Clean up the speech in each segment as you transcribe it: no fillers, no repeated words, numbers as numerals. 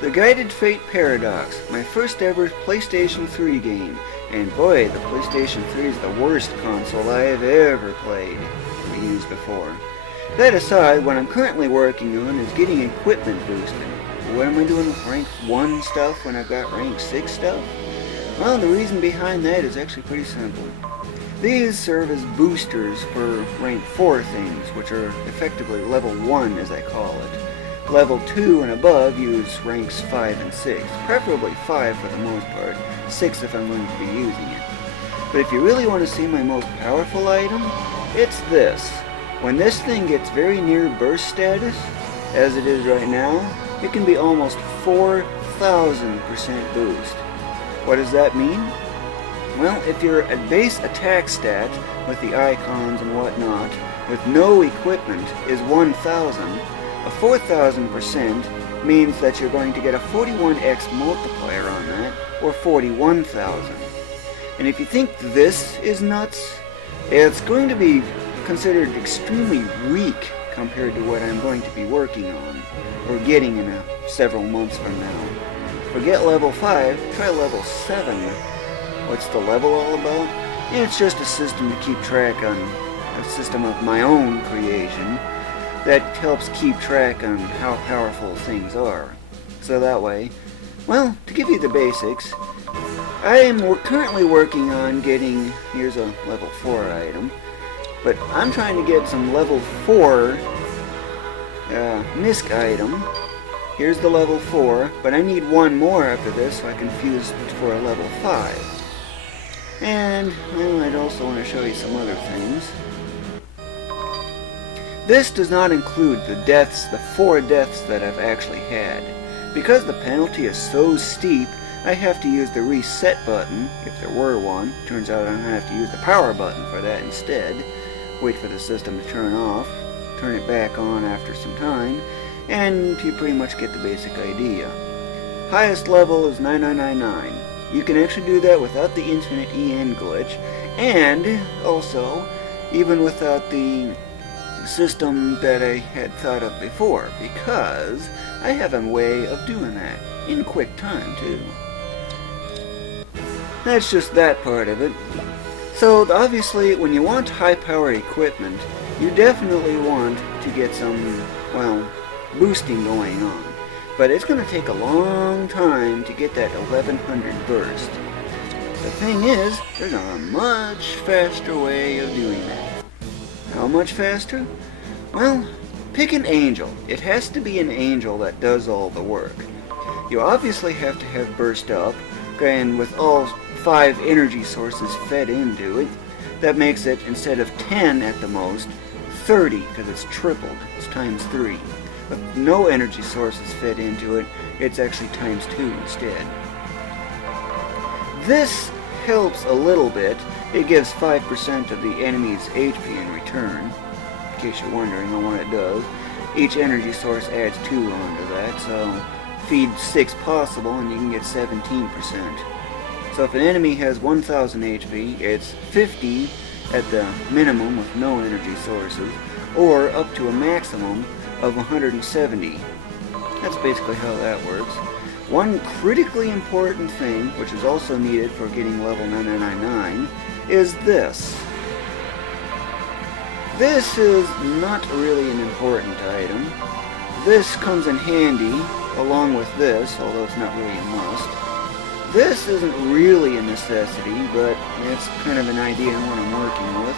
The Guided Fate Paradox, my first ever PlayStation 3 game, and boy, the PlayStation 3 is the worst console I have ever played or used before. That aside, what I'm currently working on is getting equipment boosted. What am I doing with rank 1 stuff when I've got rank 6 stuff? Well, the reason behind that is actually pretty simple. These serve as boosters for rank 4 things, which are effectively level 1 as I call it. Level 2 and above use ranks 5 and 6, preferably 5 for the most part, 6 if I'm going to be using it. But if you really want to see my most powerful item, it's this. When this thing gets very near burst status, as it is right now, it can be almost 4,000% boost. What does that mean? Well, if your base attack stat, with the icons and whatnot, with no equipment is 1,000, a 4,000% means that you're going to get a 41x multiplier on that, or 41,000. And if you think this is nuts, it's going to be considered extremely weak compared to what I'm going to be working on, or getting in several months from now. Forget level 5, try level 7. What's the level all about? It's just a system to keep track on, a system of my own creation, that helps keep track on how powerful things are. So that way, well, to give you the basics, I am currently working on getting, here's a level 4 item, but I'm trying to get some level 4 misc item. Here's the level 4, but I need one more after this so I can fuse for a level 5. And, well, I'd also want to show you some other things. This does not include the deaths, the 4 deaths that I've actually had. Because the penalty is so steep, I have to use the reset button, if there were one. Turns out I'm going to have to use the power button for that instead. Wait for the system to turn off, turn it back on after some time, and you pretty much get the basic idea. Highest level is 9999. You can actually do that without the infinite EN glitch, and also even without the system that I had thought of before, because I have a way of doing that in quick time too. That's just that part of it. So obviously when you want high powered equipment, you definitely want to get some, well, boosting going on. But it's going to take a long time to get that 1100 burst. The thing is, there's a much faster way of doing that. How much faster? Well, pick an angel. It has to be an angel that does all the work. You obviously have to have burst up, and with all 5 energy sources fed into it, that makes it, instead of 10 at the most, 30, because it's tripled. It's times 3. With no energy sources fed into it, it's actually times 2 instead. This helps a little bit. It gives 5% of the enemy's HP in return, in case you're wondering on what it does. Each energy source adds 2 onto that, so feed 6 possible and you can get 17%. So if an enemy has 1000 HP, it's 50 at the minimum with no energy sources, or up to a maximum of 170. That's basically how that works. One critically important thing, which is also needed for getting level 9999, is this. This is not really an important item. This comes in handy along with this, although it's not really a must. This isn't really a necessity, but it's kind of an idea on what I'm working with.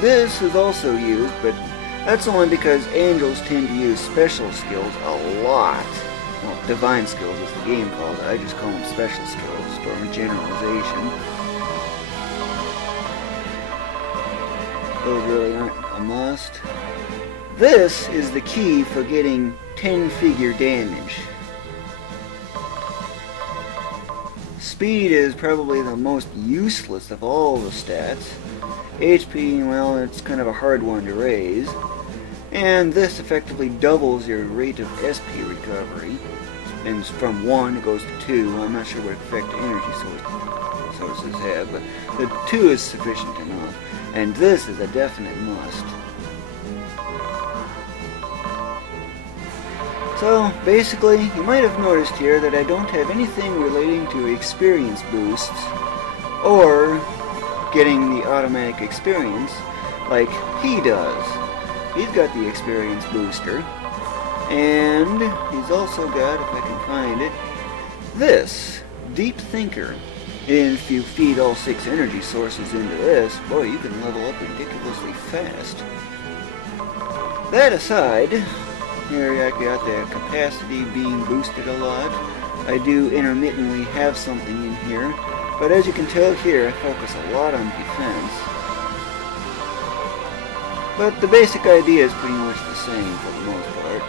This is also used, but that's only because angels tend to use special skills a lot. Well, divine skills is the game calls it. I just call them special skills for generalization. Those really aren't a must. This is the key for getting 10-figure damage. Speed is probably the most useless of all the stats. HP, well, it's kind of a hard one to raise. And this effectively doubles your rate of SP recovery. And from 1 it goes to 2. I'm not sure what effect the energy sources have, but the 2 is sufficient enough. And this is a definite must. So basically, you might have noticed here that I don't have anything relating to experience boosts or getting the automatic experience like he does. He's got the experience booster, and he's also got, if I can find it, this Deep Thinker. And if you feed all 6 energy sources into this, boy, you can level up ridiculously fast. That aside, here I got the capacity being boosted a lot. I do intermittently have something in here, but as you can tell here, I focus a lot on defense. But the basic idea is pretty much the same for the most part.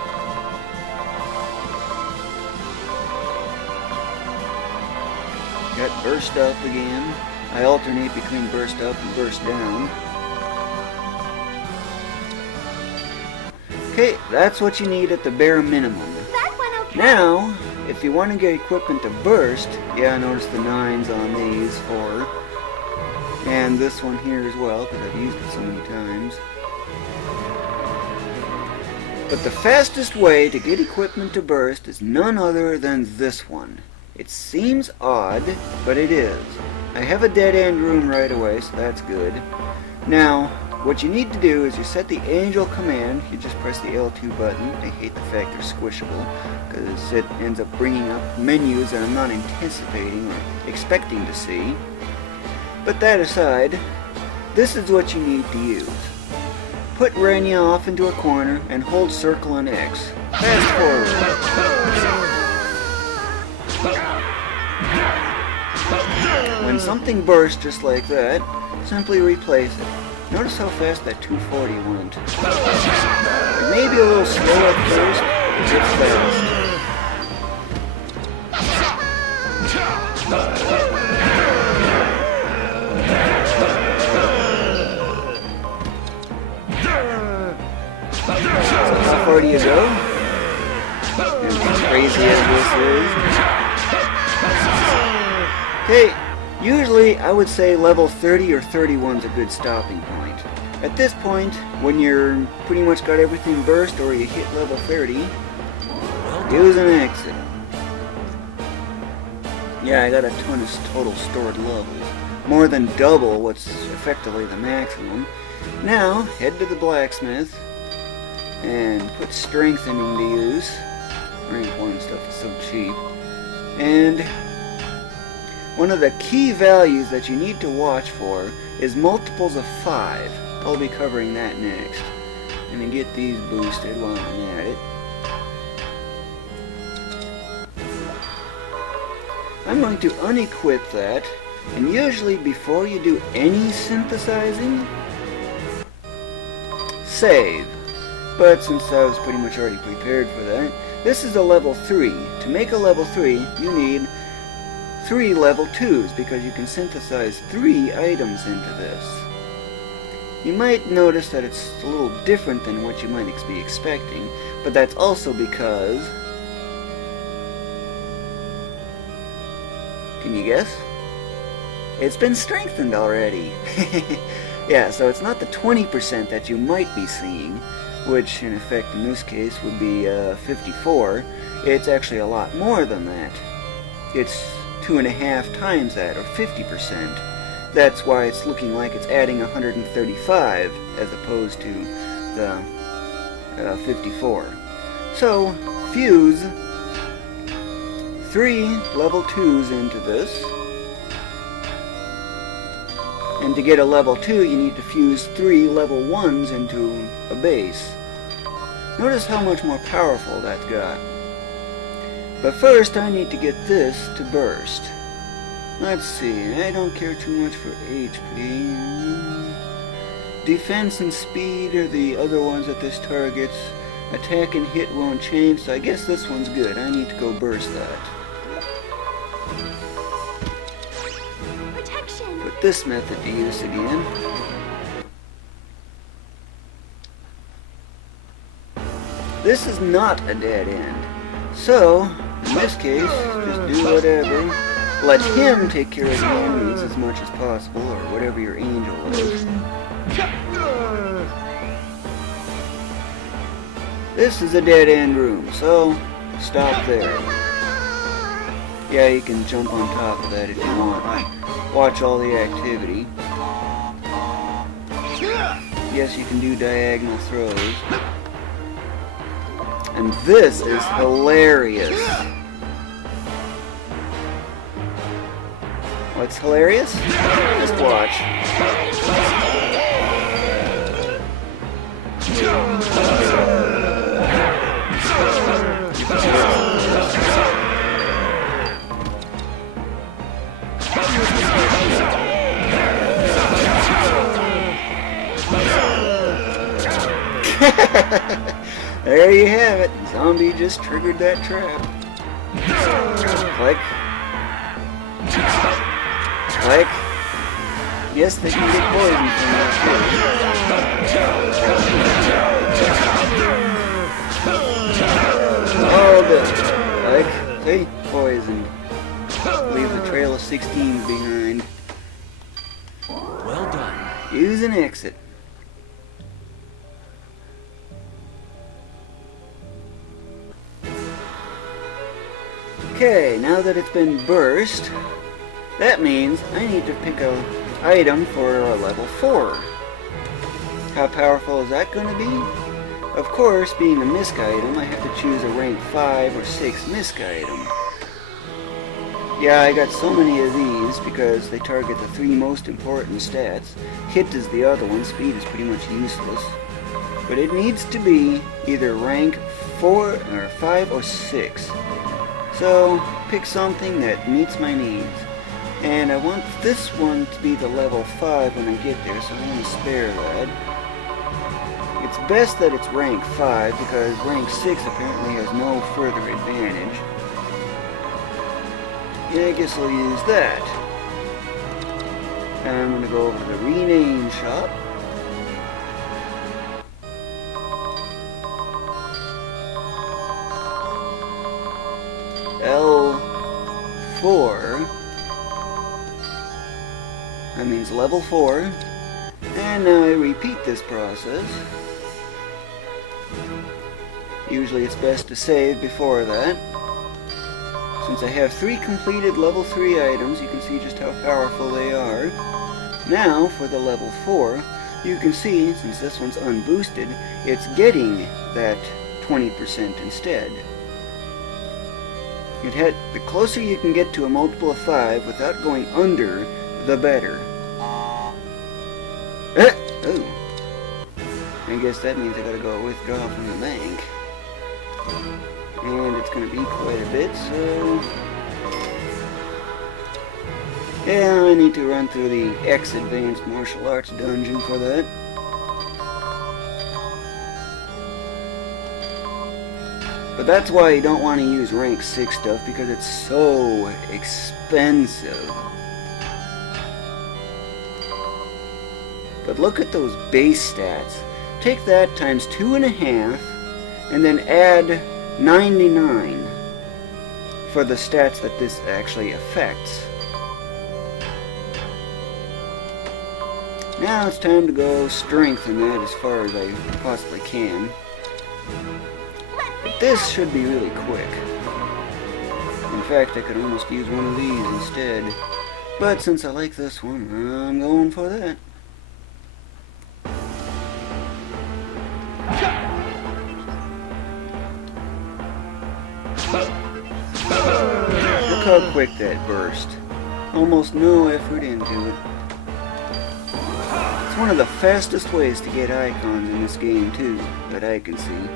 Got burst up again. I alternate between burst up and burst down. Okay, that's what you need at the bare minimum. That went okay. Now, if you want to get equipment to burst, yeah, notice the 9s on these 4. And this one here as well, because I've used it so many times. But the fastest way to get equipment to burst is none other than this one. It seems odd, but it is. I have a dead-end room right away, so that's good. Now, what you need to do is you set the angel command. You just press the L2 button. I hate the fact they're squishable, because it ends up bringing up menus that I'm not anticipating or expecting to see. But that aside, this is what you need to use. Put Renya off into a corner and hold circle and X. Fast forward. When something bursts just like that, simply replace it. Notice how fast that 240 went. It may be a little slow at first, but it's fast. So how far do you go? And as crazy as this is. Okay, usually I would say level 30 or 31 is a good stopping point. At this point, when you're pretty much got everything burst or you hit level 30, use an exit. Yeah, I got a ton of total stored levels. More than double what's effectively the maximum. Now, head to the blacksmith and put strengthening to use. Rank 1 stuff is so cheap. And one of the key values that you need to watch for is multiples of 5. I'll be covering that next. I'm going to get these boosted while I'm at it. I'm going to unequip that, and usually before you do any synthesizing, save. But since I was pretty much already prepared for that, this is a level 3. To make a level 3, you need 3 level 2s, because you can synthesize 3 items into this. You might notice that it's a little different than what you might be expecting, but that's also because... Can you guess? It's been strengthened already. Yeah, so it's not the 20% that you might be seeing, which in effect in this case would be 54. It's actually a lot more than that. It's 2.5 times that, or 50%. That's why it's looking like it's adding 135 as opposed to the 54. So, fuse 3 level 2s into this. And to get a level 2, you need to fuse 3 level 1s into a base. Notice how much more powerful that's got. But first, I need to get this to burst. Let's see, I don't care too much for HP. Defense and speed are the other ones that this targets. Attack and hit won't change, so I guess this one's good. I need to go burst that. Protection. Put this method to use again. This is not a dead end. So, in this case, just do whatever. Let him take care of the enemies as much as possible, or whatever your angel is. This is a dead-end room, so stop there. Yeah, you can jump on top of that if you want. Watch all the activity. Yes, you can do diagonal throws. And this is hilarious. What's hilarious? Just watch. There you have it. Zombie just triggered that trap. Click. Click. Yes, they can get poisoned from that too. Oh, good. Click. See? Poisoned. Leave the trail of 16 behind. Well done. Use an exit. Okay, now that it's been burst, that means I need to pick an item for a level 4. How powerful is that going to be? Of course, being a misc item, I have to choose a rank 5 or 6 misc item. Yeah, I got so many of these because they target the 3 most important stats. Hit is the other one, speed is pretty much useless. But it needs to be either rank 4 or 5 or 6. So, pick something that meets my needs. And I want this one to be the level 5 when I get there, so I'm going to spare that. It's best that it's rank 5, because rank 6 apparently has no further advantage. Yeah, I guess I'll use that. And I'm going to go over to the rename shop. L4, that means level 4, and now I repeat this process. Usually it's best to save before that. Since I have 3 completed level 3 items, you can see just how powerful they are. Now for the level 4, you can see, since this one's unboosted, it's getting that 20% instead. The closer you can get to a multiple of 5 without going under, the better. Oh. I guess that means I gotta go withdraw from the bank. And it's gonna be quite a bit, so... yeah, I need to run through the X Advanced Martial Arts dungeon for that. But that's why you don't want to use rank 6 stuff, because it's so expensive. But look at those base stats. Take that times 2.5 and then add 99 for the stats that this actually affects. Now it's time to go strengthen that as far as I possibly can. This should be really quick. In fact, I could almost use one of these instead. But since I like this one, I'm going for that. Look how quick that burst. Almost no effort into it. It's one of the fastest ways to get icons in this game too, that I can see.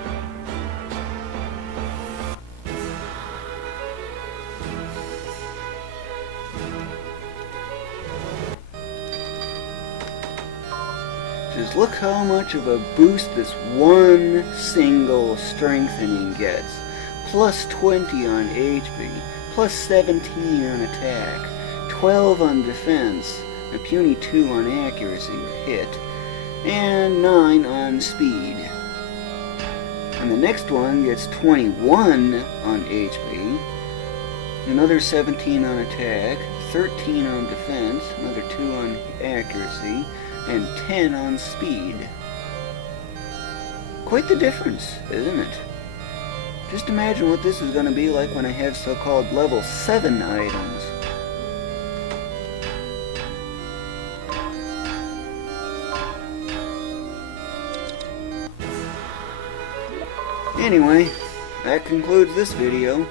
Just look how much of a boost this one single strengthening gets. Plus 20 on HP, plus 17 on attack, 12 on defense, a puny 2 on accuracy or hit, and 9 on speed. And the next one gets 21 on HP, another 17 on attack, 13 on defense, another 2 on accuracy, and 10 on speed. Quite the difference, isn't it? Just imagine what this is going to be like when I have so-called level 7 items. Anyway, that concludes this video.